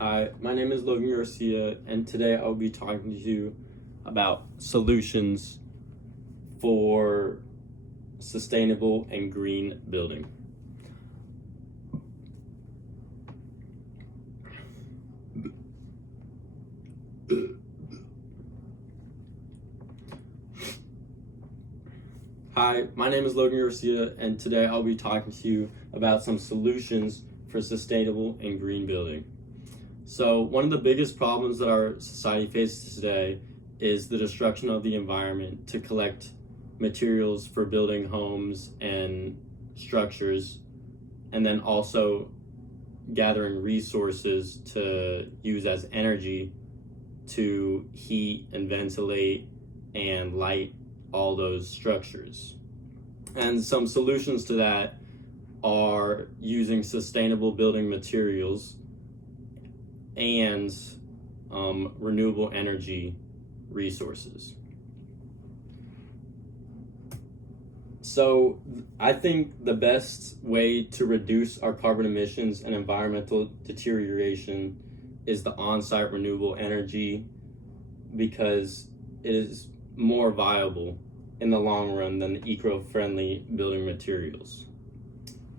Hi, my name is Logan Garcia, and today I'll be talking to you about solutions for sustainable and green building. Hi, my name is Logan Garcia, and today I'll be talking to you about some solutions for sustainable and green building. So, one of the biggest problems that our society faces today is the destruction of the environment to collect materials for building homes and structures, and then also gathering resources to use as energy to heat and ventilate and light all those structures. And some solutions to that are using sustainable building materials and renewable energy resources. So I think the best way to reduce our carbon emissions and environmental deterioration is the on-site renewable energy, because it is more viable in the long run than the eco-friendly building materials.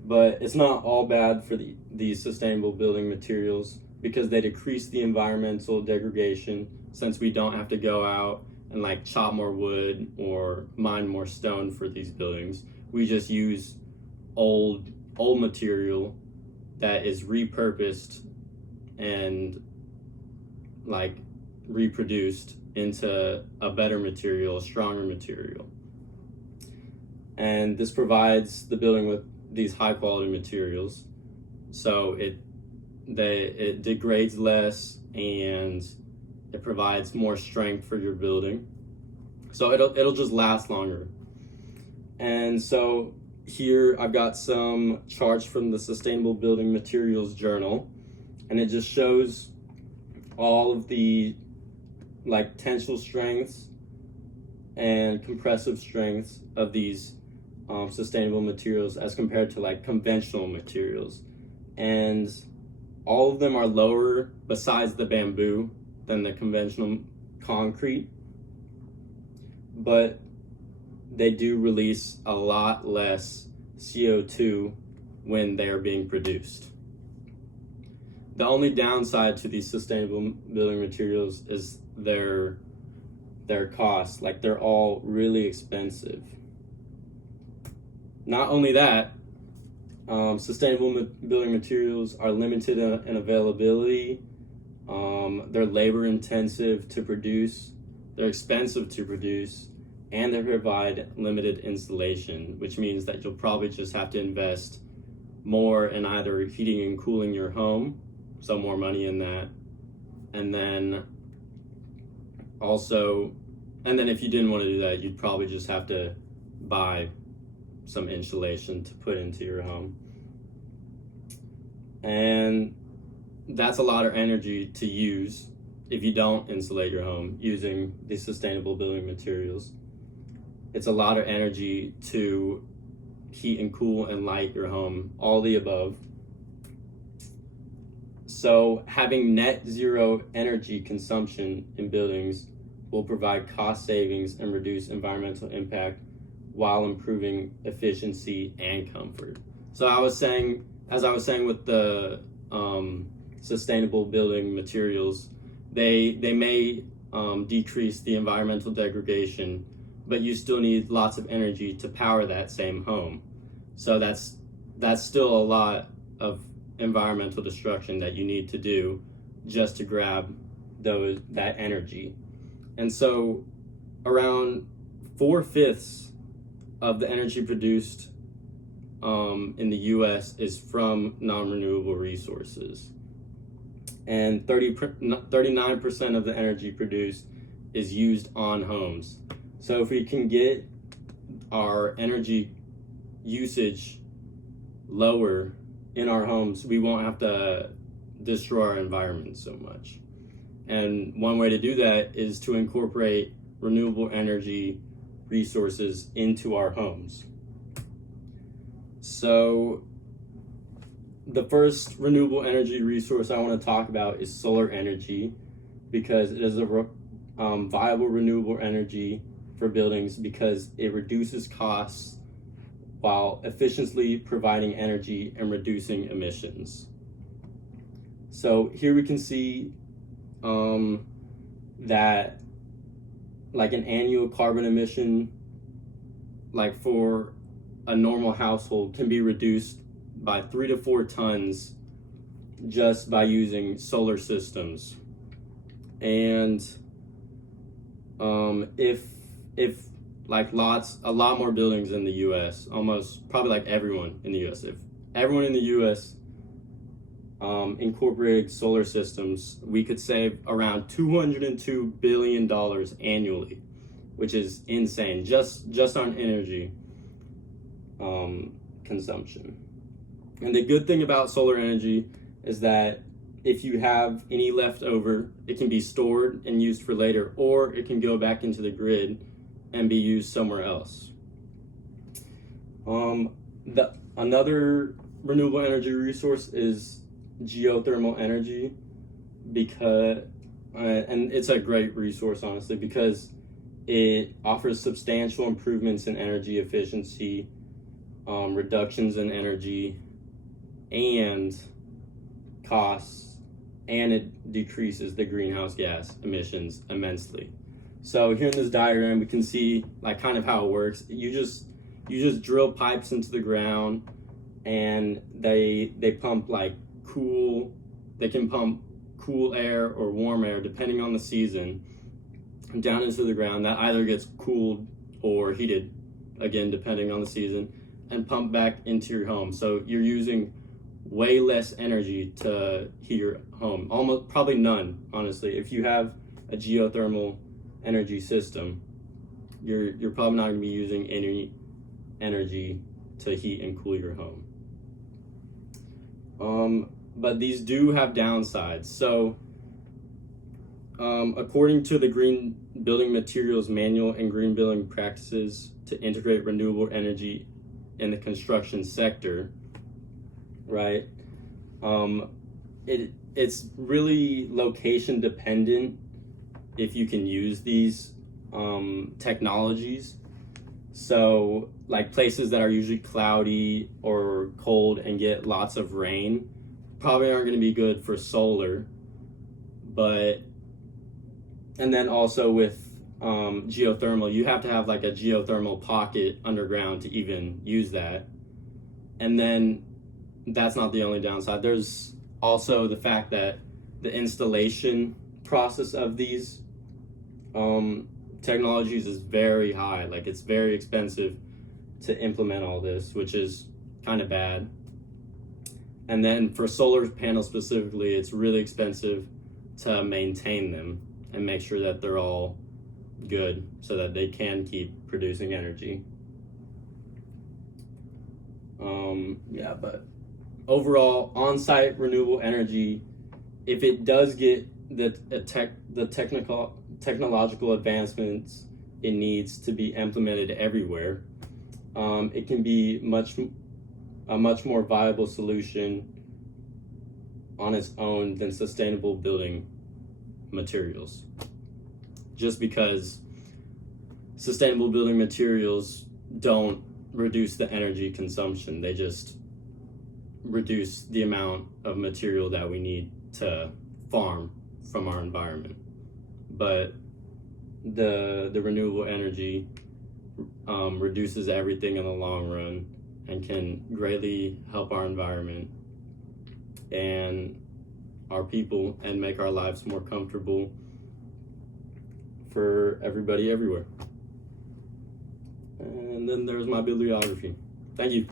But it's not all bad for these sustainable building materials, because they decrease the environmental degradation, since we don't have to go out and chop more wood or mine more stone for these buildings. We just use old material that is repurposed and reproduced into a better material, a stronger material. And this provides the building with these high quality materials, so it degrades less and it provides more strength for your building, so it'll just last longer. And so here I've got some charts from the Sustainable Building Materials Journal, and it just shows all of the tensile strengths and compressive strengths of these sustainable materials as compared to conventional materials. And all of them are lower, besides the bamboo, than the conventional concrete, but they do release a lot less CO2 when they are being produced. The only downside to these sustainable building materials is their cost. They're all really expensive. Not only that, sustainable building materials are limited in availability. They're labor intensive to produce, they're expensive to produce, and they provide limited installation, which means that you'll probably just have to invest more in either heating and cooling your home, so more money in that, and then if you didn't want to do that, you'd probably just have to buy some insulation to put into your home. And that's a lot of energy to use if you don't insulate your home using these sustainable building materials. It's a lot of energy to heat and cool and light your home, all the above. So having net zero energy consumption in buildings will provide cost savings and reduce environmental impact while improving efficiency and comfort. So as I was saying with the sustainable building materials, they may decrease the environmental degradation, but you still need lots of energy to power that same home. So that's still a lot of environmental destruction that you need to do just to grab that energy. And so around 4/5 of the energy produced in the US is from non-renewable resources. And 39% of the energy produced is used on homes. So if we can get our energy usage lower in our homes, we won't have to destroy our environment so much. And one way to do that is to incorporate renewable energy resources into our homes. So the first renewable energy resource I want to talk about is solar energy, because it is a viable renewable energy for buildings because it reduces costs while efficiently providing energy and reducing emissions. So here we can see that like an annual carbon emission, like for a normal household, can be reduced by 3 to 4 tons just by using solar systems. And if like a lot more buildings in the US, almost probably like everyone in the US, if everyone in the US incorporated solar systems, we could save around $202 billion annually, which is insane, just on energy consumption. And the good thing about solar energy is that if you have any left over, it can be stored and used for later, or it can go back into the grid and be used somewhere else. Another renewable energy resource is geothermal energy, because and it's a great resource, honestly, because it offers substantial improvements in energy efficiency, reductions in energy and costs, and it decreases the greenhouse gas emissions immensely. So here in this diagram, we can see like kind of how it works. You just drill pipes into the ground, and they pump like they can pump cool air or warm air depending on the season down into the ground. That either gets cooled or heated, again depending on the season, and pump back into your home. So you're using way less energy to heat your home, almost probably none, honestly. If you have a geothermal energy system, you're probably not going to be using any energy to heat and cool your home. But these do have downsides. So according to the Green Building Materials Manual and Green Building Practices to integrate renewable energy in the construction sector, right? It's really location dependent if you can use these technologies. So like places that are usually cloudy or cold and get lots of rain probably aren't going to be good for solar. And then also with geothermal, you have to have like a geothermal pocket underground to even use that. And then that's not the only downside. There's also the fact that the installation process of these technologies is very high. Like it's very expensive to implement all this, which is kind of bad. And then for solar panels specifically, it's really expensive to maintain them and make sure that they're all good so that they can keep producing energy. But overall, on-site renewable energy, if it does get the technological advancements it needs to be implemented everywhere, it can be a much more viable solution on its own than sustainable building materials. Just because sustainable building materials don't reduce the energy consumption, they just reduce the amount of material that we need to farm from our environment. But the renewable energy reduces everything in the long run and can greatly help our environment and our people and make our lives more comfortable for everybody everywhere. And then there's my bibliography. Thank you.